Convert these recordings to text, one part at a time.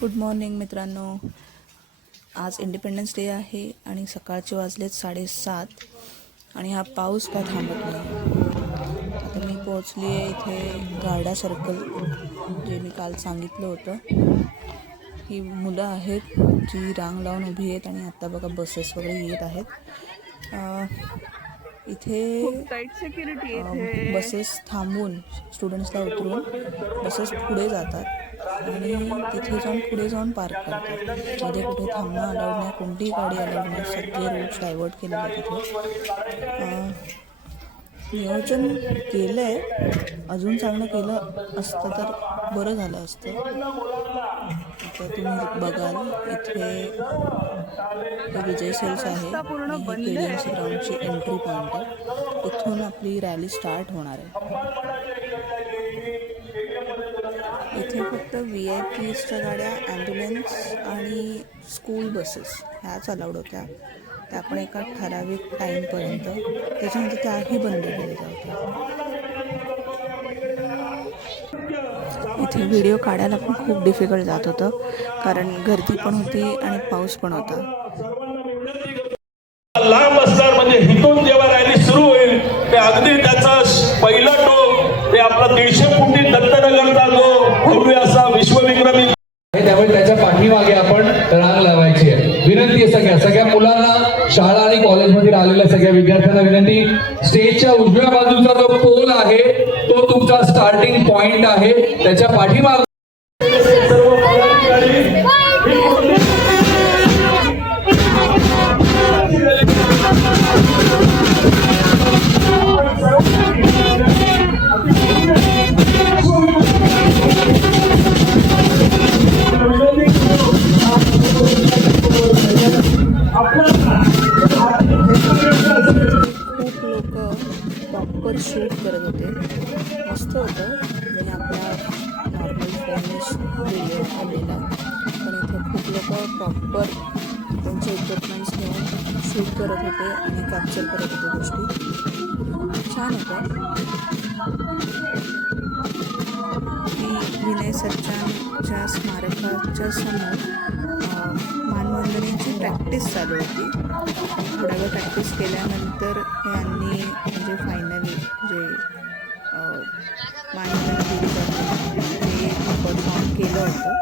Good morning मित्रांनो, आज independence day आहे आणि सकाळचे वाजलेत 7:30 आणि हा पाऊस का थांबत नाही। आता मी पोहोचली आहे इथे गार्डा सर्कल, जे मी काल सांगितलं होतं। ही मुलं आहेत जी रांग लावून उभी आहेत आणि आता बघा बसेस वगैरे येत आहेत। इथे बसेस थांबून स्टुडंट्सला उतरून बसेस पुढे जातात आणि तिथे जाऊन पुढे जाऊन पार्क करतात। मध्ये कुठे थांबणं अलाउड नाही, कोणतीही गाडी अलाउड नाही, सगळे रूट्स डायव्हर्ट केलेले आहेत तिथे। नियोजन केलं आहे, अजून चांगलं केलं असतं तर बरं झालं असतं। आता तुम्ही बघाल इथे हे विजय सेल्स आहे आणि ही KDMC ग्राउंडची एंट्री पॉईंट आहे। इथून आपली रॅली स्टार्ट होणार आहे। इथे फक्त VIPsच्या गाड्या, ॲम्ब्युलन्स आणि स्कूल बसेस ह्याच अलाउड होत्या, त्या पण एका ठराविक टाईमपर्यंत, त्याच्यानंतर त्याही बंद केलेल्या होत्या। इथे व्हिडिओ काढायला पण खूप डिफिकल्ट जात होतं, कारण गर्दी पण होती आणि पाऊस पण होता। लांब असणार म्हणजे हिथून जेव्हा रॅली सुरू होईल ते अगदी त्याचा पहिला टोक ते आपला 150 फुटी दत्तनगरचा जो भव्य असा विश्वविक्रमी आहे, त्यामुळे त्याच्या पाठीमागे आपण रांग लावायची आहे। विनंती आहे सगळ्या मुलांना, शाळा आणि कॉलेजमध्ये आलेल्या सगळ्या विद्यार्थ्यांना विनंती, स्टेजच्या उजव्या बाजूचा जो पोल आहे तो तुमचा स्टार्टिंग पॉइंट आहे, त्याच्या पाठीमागे प्रॉपर शूट करत होते, मस्त होतं। म्हणजे आपला नॉर्मल फोनने व्हिडिओ काढलेला, पण इथे खूप लोक प्रॉपर त्यांचे इक्विपमेंट्स घेऊन शूट करत होते आणि कॅप्चर करत होते गोष्टी। छान होतं। की विनय सच्चांच्या स्मारकाच्या समोर मानवंदनेची प्रॅक्टिस चालू होती। थोडा वेळ प्रॅक्टिस केल्यानंतर यांनी म्हणजे फायनली जे मानवंदना दिली जाते ते परफॉर्म केलं होतं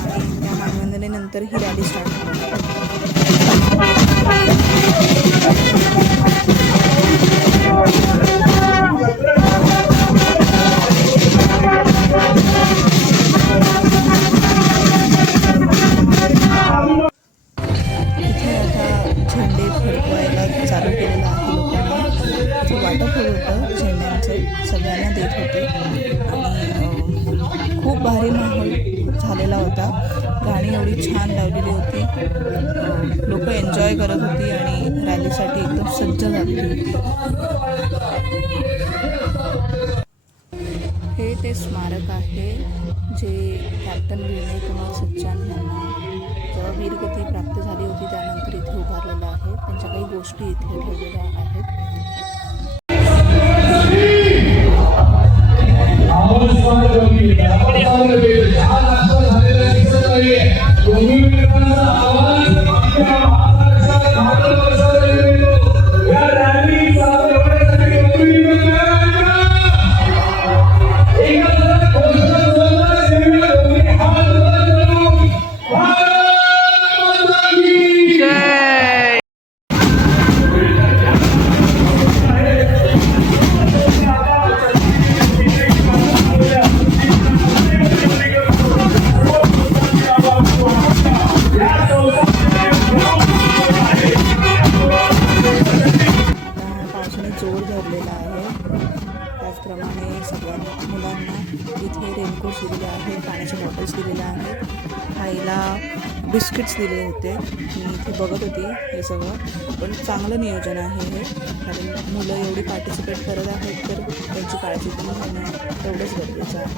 आणि त्या मानवंदनेनंतर ही रॅली स्टार्ट चालू केलेलं आहे लोकांना। ते वाटप होत होतं झेंड्यांचं, सगळ्यांना देत होते आणि खूप भारी माहोल झालेला होता। गाणी एवढी छान लावलेली होती, लोक एन्जॉय करत होती आणि रॅलीसाठी एकदम सज्ज झालेली होती। हे ते स्मारक आहे जे कॅप्टन विनय कुमार सच्चान यांना जेव्हा वीरगती प्राप्त झाली होती त्यानंतर इथे उभारलेलं आहे। त्यांच्या काही गोष्टी इथे ठेवलेल्या आहेत। जोर धरलेला आहे। त्याचप्रमाणे सगळ्या मुलांना इथे रेनकोट्स दिलेले आहेत, पाण्याच्या बॉटल्स दिलेल्या आहेत, खायला बिस्किट्स दिले होते। मी इथे बघत होती हे सगळं, पण चांगलं नियोजन आहे हे, कारण मुलं एवढी पार्टिसिपेट करत आहेत तर त्यांची काळजी पण घेणं तेवढंच गरजेचं आहे।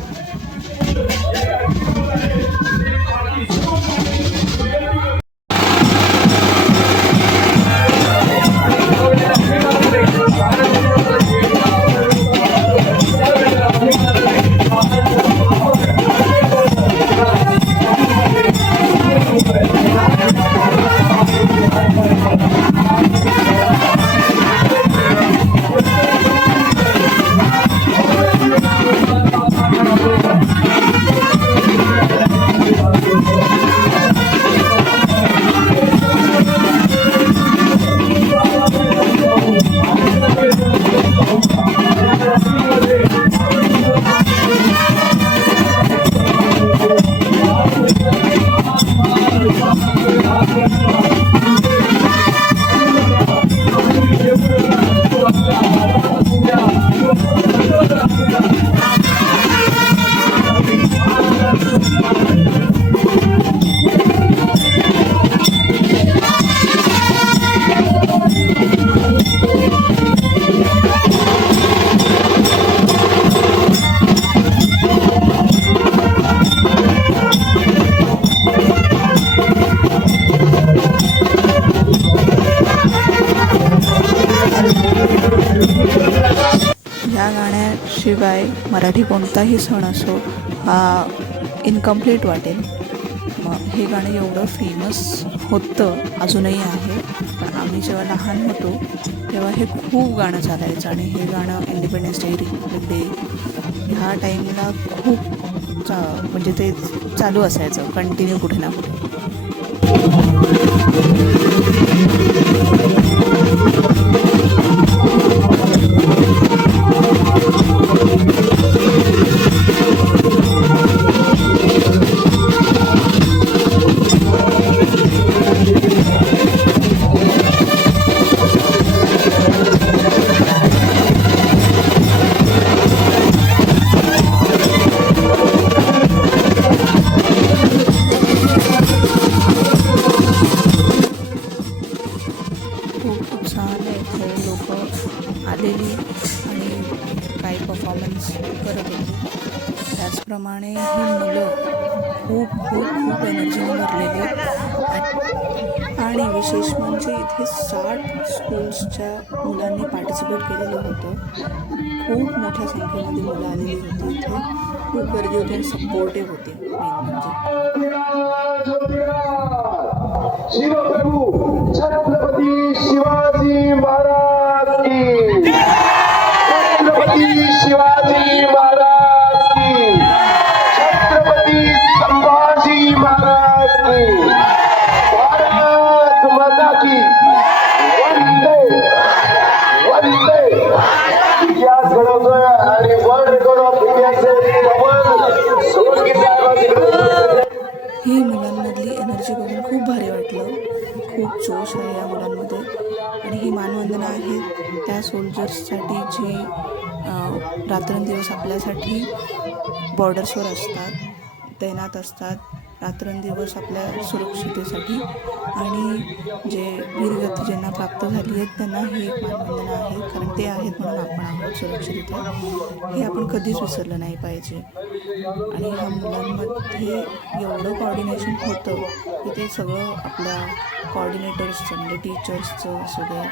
गाण्याशिवाय मराठी कोणताही सण असो हा इनकम्प्लीट वाटेल. मग हे गाणं एवढं फेमस होतं, अजूनही आहे. पण आम्ही जेव्हा लहान होतो तेव्हा हे खूप गाणं चालायचं आणि हे गाणं इंडिपेंडन्स डे, रिपब्लिक डे ह्या टाईमला खूप म्हणजे ते चालू असायचं कंटिन्यू कुठे ना कुठे. खूप उत्साहाने इथे लोक आलेली आणि काही परफॉर्मन्स करत होते. त्याचप्रमाणे ही मुलं खूप खूप खूप एनर्जीने भरलेली आणि विशेष म्हणजे इथे 60 स्कूल्सच्या मुलांनी पार्टिसिपेट केलेलं होतं. खूप मोठ्या संख्येमध्ये मुलं आलेली होती इथे. खूप गर्दी होती आणि सपोर्टिव्ह होती. मेन म्हणजे शिवप्रभू छत्रपती शिवाजी महाराज की, छत्रपती शिवाजी महाराज की, छत्रपती संभाजी महाराज की, भारत माता की, वंदे वंदे. इतिहास घडवतोय आणि वर्ल्ड रेकॉर्ड ऑफ इंडियाचे ही मुलांमधली एनर्जी बघून खूप भारी वाटलं. खूप जोश आहे या मुलांमध्ये आणि ही मानवंदना आहे त्या सोल्जर्ससाठी जे रात्रंदिवस आपल्यासाठी बॉर्डर्सवर असतात, तैनात असतात, रात्रंदिवस आपल्या सुरक्षितेसाठी. आणि जे वीरगती ज्यांना प्राप्त झाली आहेत त्यांना ही एक मानवंदना आहे, कारण ते आहेत म्हणून आपण आहोत सुरक्षित इथे. हे आपण कधीच विसरलं नाही पाहिजे. आणि ह्या मुलांमध्ये एवढं कॉर्डिनेशन होतं की ते सगळं आपल्या कॉर्डिनेटर्सचं म्हणजे टीचर्सचं सगळं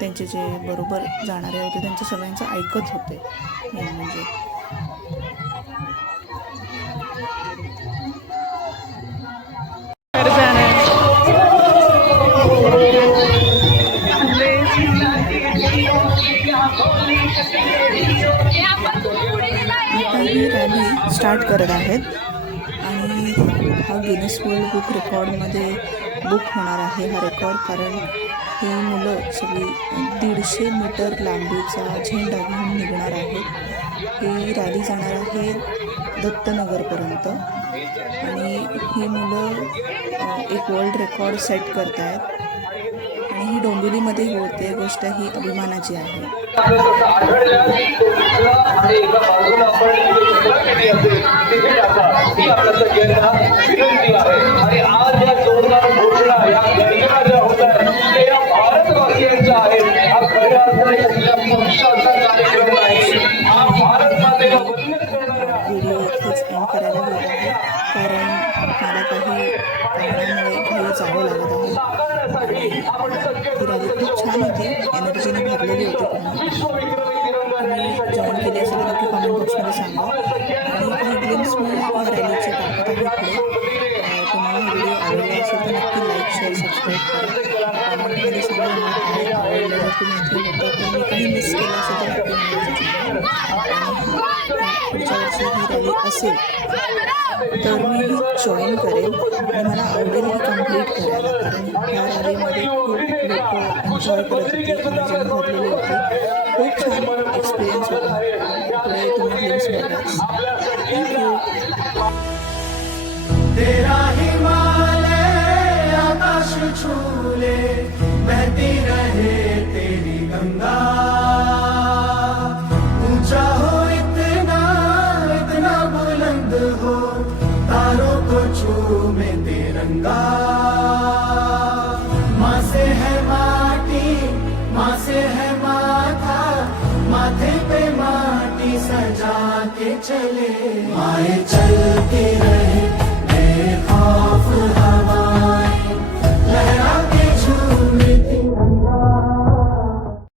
त्यांचे जे बरोबर जाणारे होते त्यांचं सगळ्यांचं ऐकत होते. मेन म्हणजे आता ही रॅली स्टार्ट करत आहेत आणि हा गिनीज वर्ल्ड बुक रेकॉर्डमध्ये बुक होणार आहे हा रेकॉर्ड. कारण ही मुलं सगळी 150 मीटर लांबीचा झेंडा घेऊन निघणार आहेत. ही रॅली जाणार आहे दत्तनगरपर्यंत आणि ही मुलं एक वर्ल्ड रेकॉर्ड सेट करत आहेत आणि ही डोंबिवलीमध्ये होते. गोष्ट ही अभिमानाची आहे. व्हिडिओ इथेच एंड करायला होत आहे कारण मला काही कारणामुळे घरी जावं लागत आहे. ही रॅली खूप छान होती, एनर्जीने भरलेली होती पूर्ण. तुम्ही जॉईन केली असेल तर नक्की कमेंट बॉक्समध्ये सांगा. आणि काही ग्लिम्स मी या रॅलीचे टाकत आहे पुढे. तुम्हाला हा व्हिडिओ आवडला असेल तर नक्की लाईक, शेअर, सबस्क्राईब करा. कमेंटमध्ये सांगा मला काय आवडलं. जर तुम्ही इथे होतं तर मी काही मिस केलं असेल तर नक्की मला पुढच्या वर्षी ही रॅली असेल तर मी ही जॉईन करेन आणि मला आवडेल ही कम्प्लीट करायला. कारण ह्या रॅलीमध्ये खूप लोक एन्जॉय करत होते, एनर्जी भरलेली होती. खूप छान एक्सपिरियन्स होता. पुढे तुम्ही ग्लिम्स बघा. थँक्यू. तेरा हिमालय आकाश छूले बहती रहे तेरी गंगा. ऊंचा हो इतना इतना बुलंद हो तारों को चूमे तिरंगा. माँ से है माटी, माँ से है माथा, माथे पे माटी सजा के चले. माए